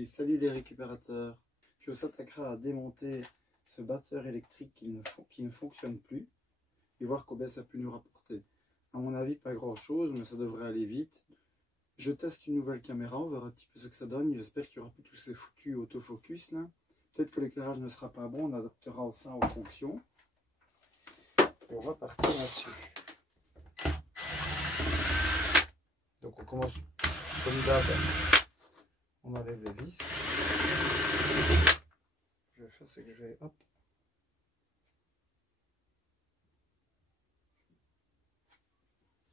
Et salut les récupérateurs. Puis on s'attaquera à démonter ce batteur électrique qui ne fonctionne plus et voir combien ça peut nous rapporter. À mon avis, pas grand chose, mais ça devrait aller vite. Je teste une nouvelle caméra, on verra un petit peu ce que ça donne. J'espère qu'il n'y aura plus tous ces foutus autofocus là. Peut-être que l'éclairage ne sera pas bon, on adaptera ça aux fonctions. Et on va partir là-dessus. Donc on commence comme d'hab, on enlève les vis. Je vais faire, c'est que je vais hop.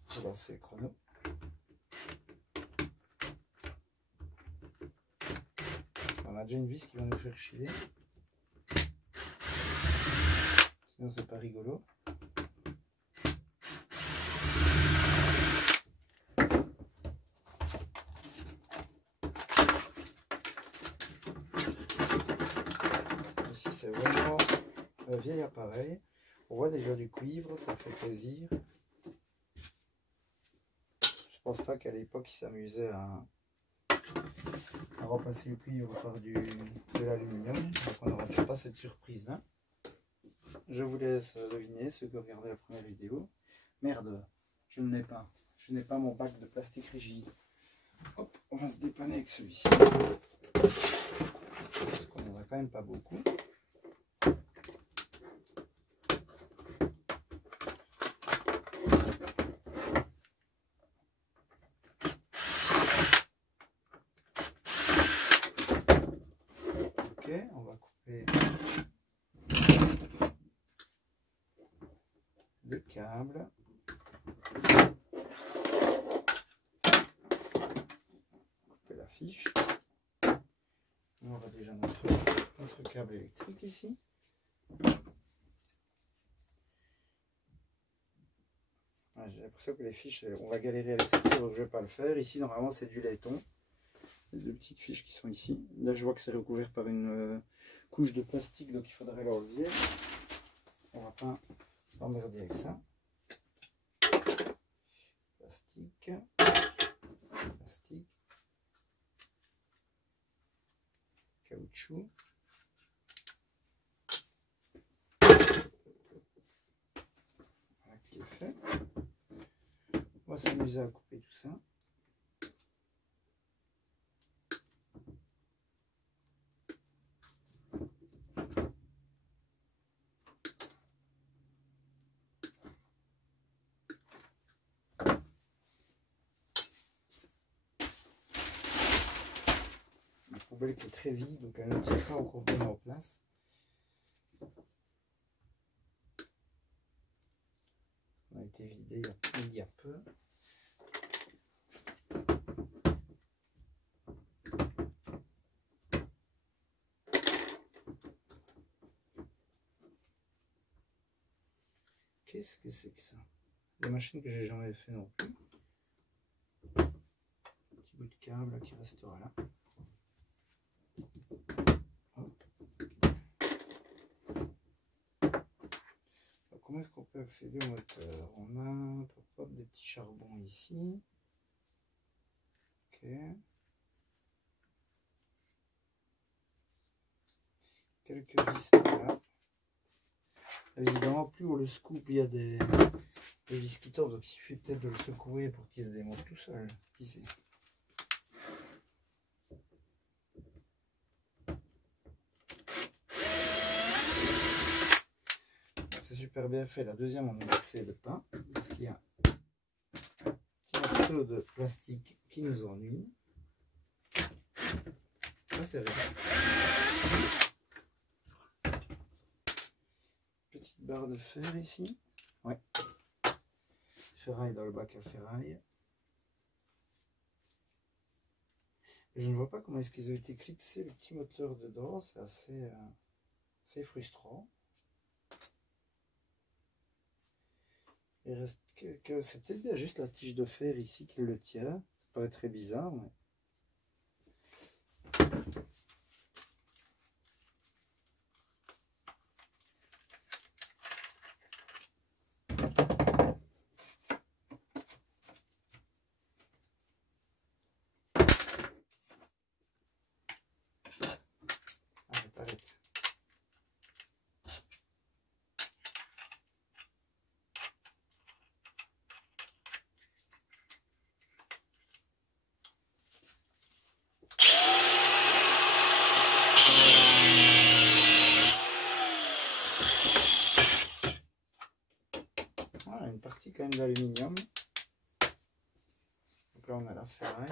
Relancer le chrono. On a déjà une vis qui va nous faire chier. Sinon c'est pas rigolo. Ici c'est vraiment un vieil appareil. On voit déjà du cuivre, ça fait plaisir. Je pense pas qu'à l'époque ils s'amusaient à remplacer le cuivre par de l'aluminium. Donc on n'aura déjà pas cette surprise là. Je vous laisse deviner ceux qui regardaient la première vidéo. Merde, je ne l'ai pas. Je n'ai pas mon bac de plastique rigide. Hop, on va se dépanner avec celui-ci. Parce qu'on n'en a quand même pas beaucoup. Ok, on va couper le câble. Couper la fiche. On aura déjà notre câble électrique ici. J'ai l'impression que les fiches, on va galérer à les sortir, donc je ne vais pas le faire. Ici, normalement, c'est du laiton. Les deux petites fiches qui sont ici. Là, je vois que c'est recouvert par une couche de plastique, donc il faudrait l'enlever. On va pas s'emmerder avec ça. Plastique. Plastique. Caoutchouc. Voilà qui est fait. On va s'amuser à couper tout ça. Une poubelle qui est très vide, donc elle ne tient pas encore bien en place. On a été vidé il y a peu. Qu'est-ce que c'est que ça? Des machines que j'ai jamais fait non plus. Petit bout de câble qui restera là. Hop. Alors, comment est-ce qu'on peut accéder au moteur? On a des petits charbons ici. Ok. Quelques vis là. Évidemment, plus on le scoop, il y a des vis qui tombent, donc il suffit peut-être de le secouer pour qu'il se démonte tout seul. Ici. C'est super bien fait. La deuxième, on n'accède pas parce qu'il y a un petit morceau de plastique qui nous ennuie. Ça, c'est vrai. Petite barre de fer ici. Ouais. Ferraille dans le bac à ferraille. Et je ne vois pas comment est-ce qu'ils ont été clipsés le petit moteur dedans. C'est assez frustrant. Il reste que c'est peut-être bien juste la tige de fer ici qui le tient. Ça paraît très bizarre, mais... Ah, une partie quand même d'aluminium. Donc là on a la ferraille.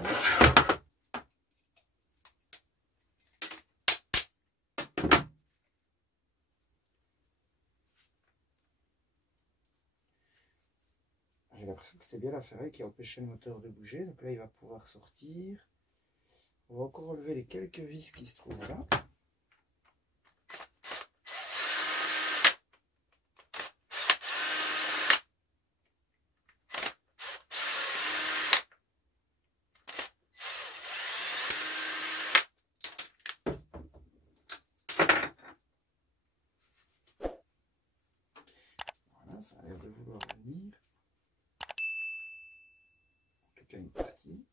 J'ai l'impression que c'était bien la ferraille qui a empêché le moteur de bouger. Donc là il va pouvoir sortir. On va encore enlever les quelques vis qui se trouvent là. Voilà, ça a l'air de vouloir venir. En tout cas une partie.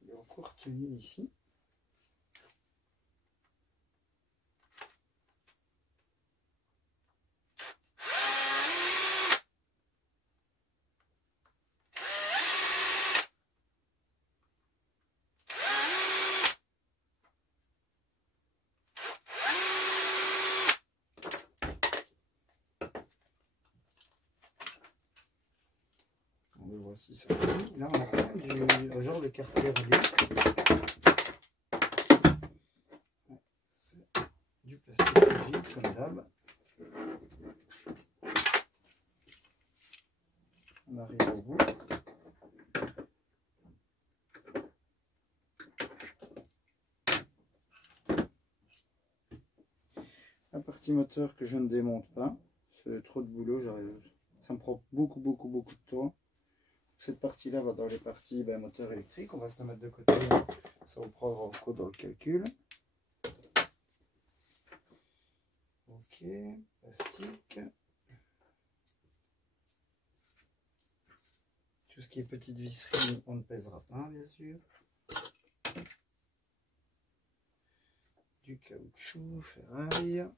Il est encore tenu ici. Le voici sorti. Là on a quand même du genre de carter à lui. C'est du plastique rigide comme d'hab. On arrive au bout. La partie moteur que je ne démonte pas, c'est trop de boulot, ça me prend beaucoup de temps. Cette partie là va dans les parties moteur électrique, on va se la mettre de côté, ça vous prendra encore dans le calcul. Ok, plastique. Tout ce qui est petite visserie, on ne pèsera pas bien sûr. Du caoutchouc, ferraille.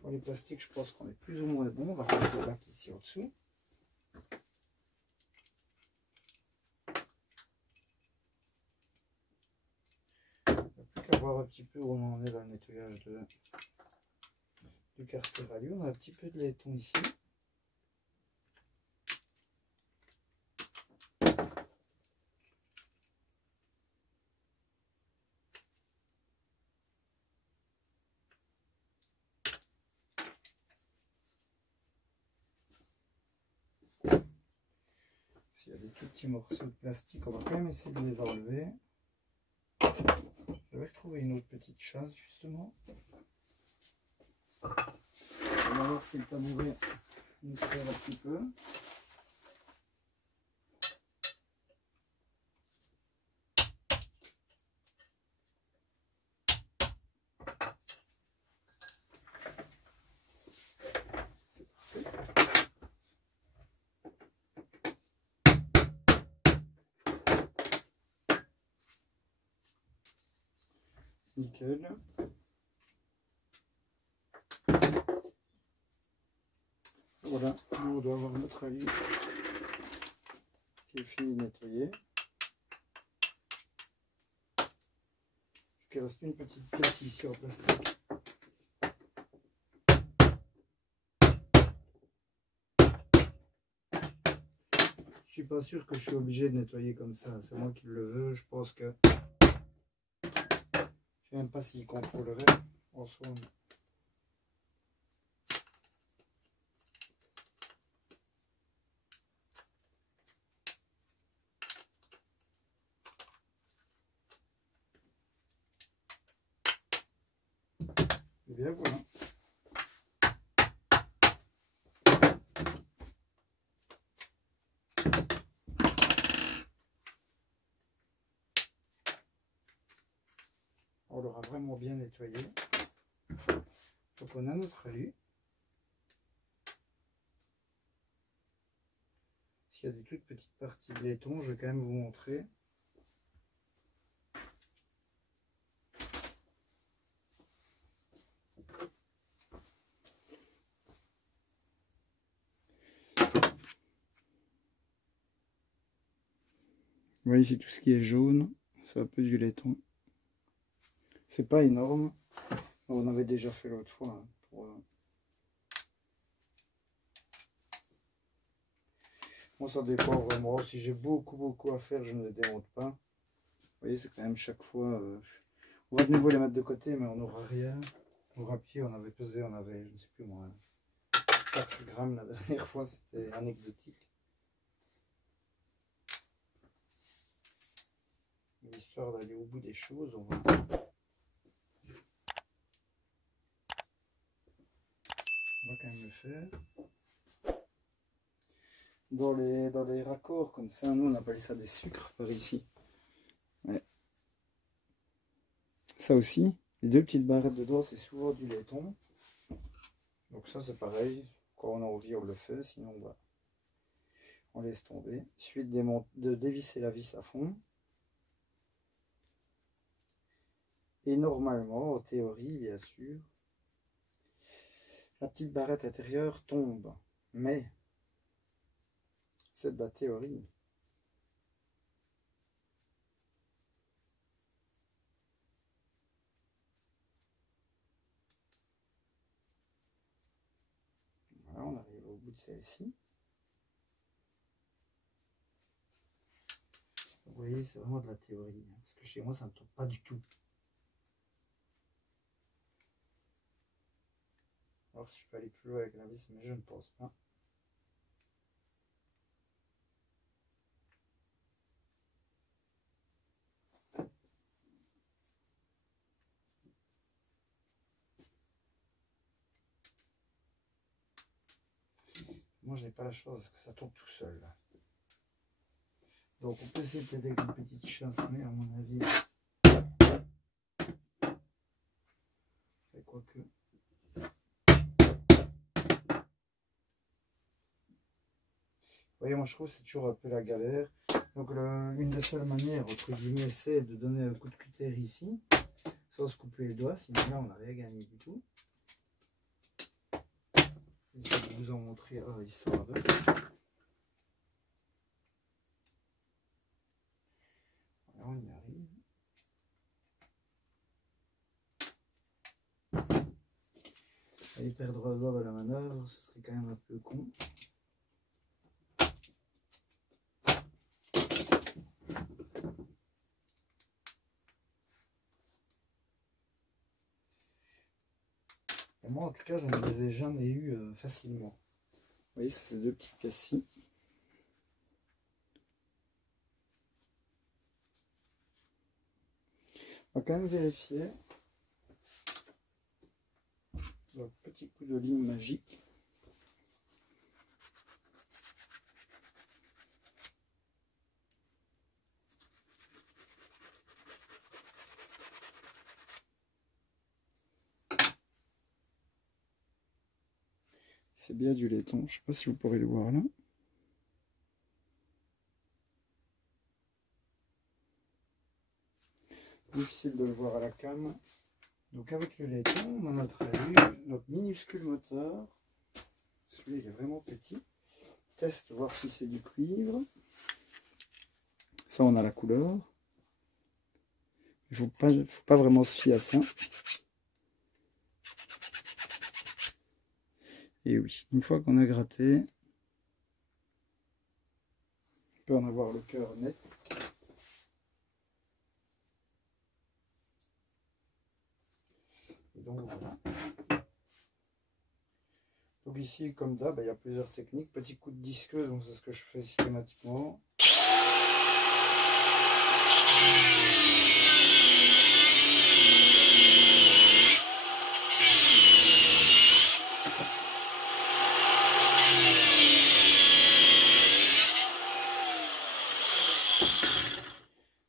Pour les plastiques, je pense qu'on est plus ou moins bon. On va remettre le bac ici en dessous. Il n'y a plus qu'à voir un petit peu où on en est dans le nettoyage du carter à lui. On a un petit peu de laiton ici. S'il y a des tout petits morceaux de plastique, on va quand même essayer de les enlever. Je vais retrouver une autre petite chasse justement. On va voir si le tabouret nous sert un petit peu. C'est parfait. Nickel. Voilà, nous on doit avoir notre alu qui est fini de nettoyer. Il reste une petite pièce ici en plastique. Je suis pas sûr que je suis obligé de nettoyer comme ça, c'est moi qui le veux. Je pense que je sais même pas s'il contrôlerait en soi. Et bien voilà. On l'aura vraiment bien nettoyé. Donc on a notre alu. S'il y a des toutes petites parties de laiton, je vais quand même vous montrer. Vous voyez ici tout ce qui est jaune, c'est un peu du laiton. C'est pas énorme. On avait déjà fait l'autre fois. Hein, Bon, ça dépend vraiment. Si j'ai beaucoup à faire, je ne les démonte pas. Vous voyez, c'est quand même chaque fois. On va de nouveau les mettre de côté, mais on n'aura rien. Au rapier, on avait pesé, on avait, je ne sais plus moi, 4 grammes la dernière fois, c'était anecdotique. Histoire d'aller au bout des choses, on va quand même le faire. Dans les raccords comme ça, nous on appelle ça des sucres par ici. Ouais. Ça aussi, les 2 petites barrettes dedans, c'est souvent du laiton. Donc ça c'est pareil, quand on a envie on le fait, sinon on laisse tomber. Il suffit de dévisser la vis à fond. Et normalement, en théorie bien sûr, la petite barrette intérieure tombe. Mais c'est de la théorie. Voilà, on arrive au bout de celle-ci. Vous voyez, c'est vraiment de la théorie. Hein, parce que chez moi, ça ne tombe pas du tout. Alors si je peux aller plus loin avec la vis, mais je ne pense pas. Moi, je n'ai pas la chance parce que ça tombe tout seul. Là. Donc, on peut essayer peut-être avec une petite chasse, mais à mon avis, quoique. Vous voyez, moi, je trouve que c'est toujours un peu la galère. Donc, une des seules manières, entre guillemets, c'est de donner un coup de cutter ici, sans se couper les doigts, sinon là, on n'a rien gagné du tout. J'essaie de vous en montrer histoire de. Voilà, on y arrive. Aller perdre le doigt de la manœuvre, ce serait quand même un peu con. Et moi, en tout cas, je ne les ai jamais eus facilement. Vous voyez, c'est ces 2 petites pièces-ci. On va quand même vérifier. Donc, petit coup de lime magique. C'est bien du laiton. Je ne sais pas si vous pourrez le voir là. Difficile de le voir à la cam. Donc avec le laiton, on a notre minuscule moteur. Celui-là, il est vraiment petit. Teste, voir si c'est du cuivre. Ça, on a la couleur. Il faut pas vraiment se fier à ça. Et oui, une fois qu'on a gratté, on peut en avoir le cœur net. Et donc voilà. Donc ici, comme d'hab, il y a plusieurs techniques. Petit coup de disqueuse, donc c'est ce que je fais systématiquement.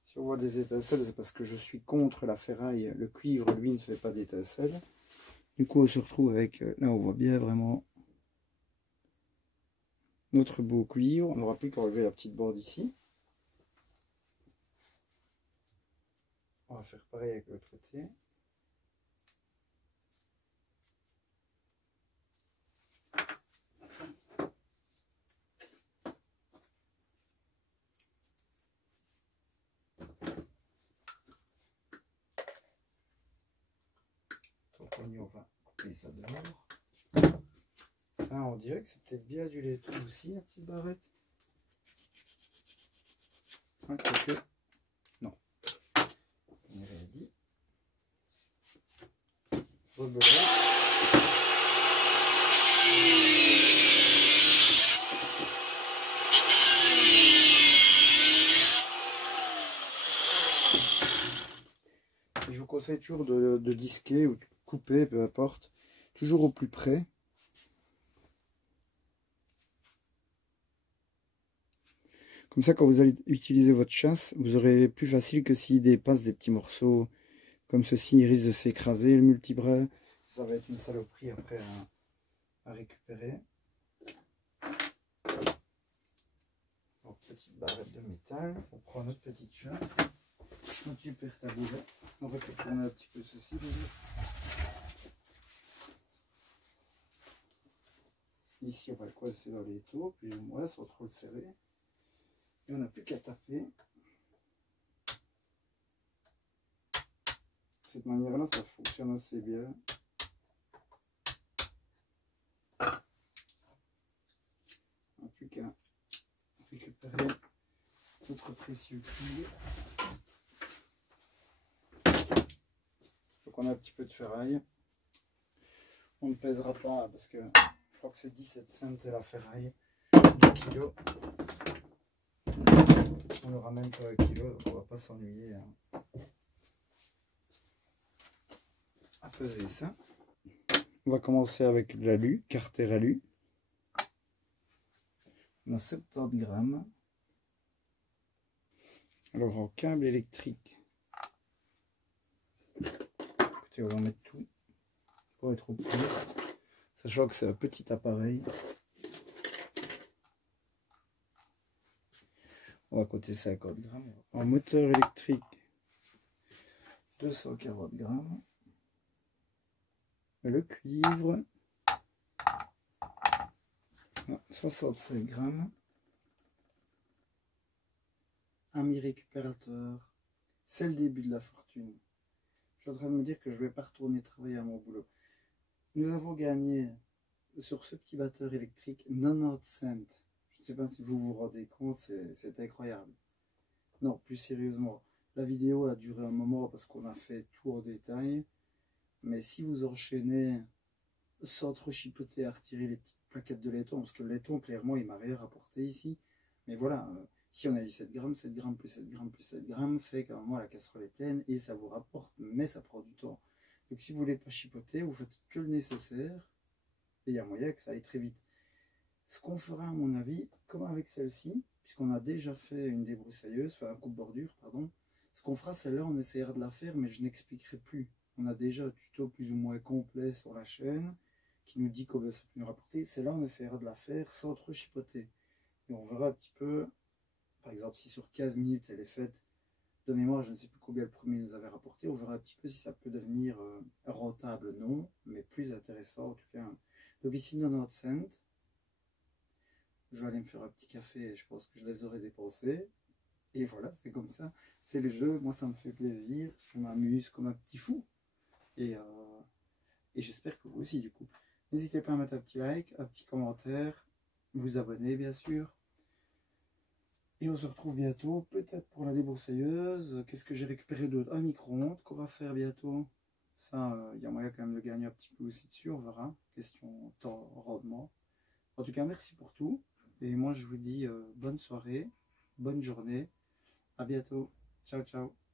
Si on voit des étincelles, c'est parce que je suis contre la ferraille. Le cuivre, lui, ne fait pas d'étincelles. Du coup, on se retrouve avec, là on voit bien vraiment notre beau cuivre. On n'aura plus qu'à enlever la petite bande ici. On va faire pareil avec l'autre côté. poignée, on va couper ça dehors. Ça, on dirait que c'est peut-être bien du laiton aussi, la petite barrette. Ah, quoique, non. On avait dit. Rebelote. Je vous conseille toujours de disquer ou de couper, peu importe, toujours au plus près. Comme ça, quand vous allez utiliser votre chasse, vous aurez plus facile que s'il dépasse des petits morceaux comme ceci, il risque de s'écraser le multibras. Ça va être une saloperie après à récupérer. Donc, petite barrette de métal, on prend notre petite chasse. Quand tu perds ta boulette, on va tourner un petit peu ceci déjà. Ici, on va le coincer dans les taux, plus ou moins, sans trop le serrer. Et on n'a plus qu'à taper. De cette manière-là, ça fonctionne assez bien. On n'a plus qu'à récupérer notre précieux cuir. Donc on a un petit peu de ferraille. On ne pèsera pas parce que je crois que c'est 17 cents la ferraille. 2 kilos. On n'aura même pas 1 kilo, donc on ne va pas s'ennuyer à peser ça. On va commencer avec l'alu, carter alu. On a 70 grammes. Alors en câble électrique, écoutez, on va mettre tout pour être au plus, sachant que c'est un petit appareil. On va coter 50 grammes. En moteur électrique, 240 grammes. Le cuivre, 65 grammes. Ami récupérateur, c'est le début de la fortune. Je suis en train de me dire que je ne vais pas retourner travailler à mon boulot. Nous avons gagné sur ce petit batteur électrique 90 cents. Je ne sais pas si vous vous rendez compte, c'est incroyable. Non, plus sérieusement, la vidéo a duré un moment parce qu'on a fait tout en détail. Mais si vous enchaînez sans trop chipoter à retirer les petites plaquettes de laiton, parce que le laiton, clairement, il m'a rien rapporté ici. Mais voilà, ici on a eu 7 grammes, 7 grammes plus 7 grammes plus 7 grammes, fait qu'à un moment la casserole est pleine et ça vous rapporte, mais ça prend du temps. Donc si vous voulez pas chipoter, vous faites que le nécessaire et il y a moyen que ça aille très vite. Ce qu'on fera à mon avis, comme avec celle-ci, puisqu'on a déjà fait une débroussailleuse, enfin un coupe-bordure, pardon, ce qu'on fera, celle-là, on essaiera de la faire, mais je n'expliquerai plus. On a déjà un tuto plus ou moins complet sur la chaîne qui nous dit combien ça peut nous rapporter. Celle-là, on essaiera de la faire sans trop chipoter. Et on verra un petit peu, par exemple, si sur 15 minutes elle est faite de mémoire, je ne sais plus combien le premier nous avait rapporté, on verra un petit peu si ça peut devenir rentable, non, mais plus intéressant en tout cas. Donc ici 90 cents. Je vais aller me faire un petit café et je pense que je les aurai dépensés. Et voilà, c'est comme ça. C'est le jeu, moi ça me fait plaisir, je m'amuse comme un petit fou. Et j'espère que vous aussi du coup. N'hésitez pas à mettre un petit like, un petit commentaire, vous abonner bien sûr. Et on se retrouve bientôt, peut-être pour la débroussailleuse. Qu'est-ce que j'ai récupéré d'autre? Un micro-ondes qu'on va faire bientôt. Ça, il y a moyen quand même de gagner un petit peu aussi dessus, on verra. Question temps, rendement. En tout cas, merci pour tout. Et moi, je vous dis bonne soirée, bonne journée. À bientôt. Ciao, ciao.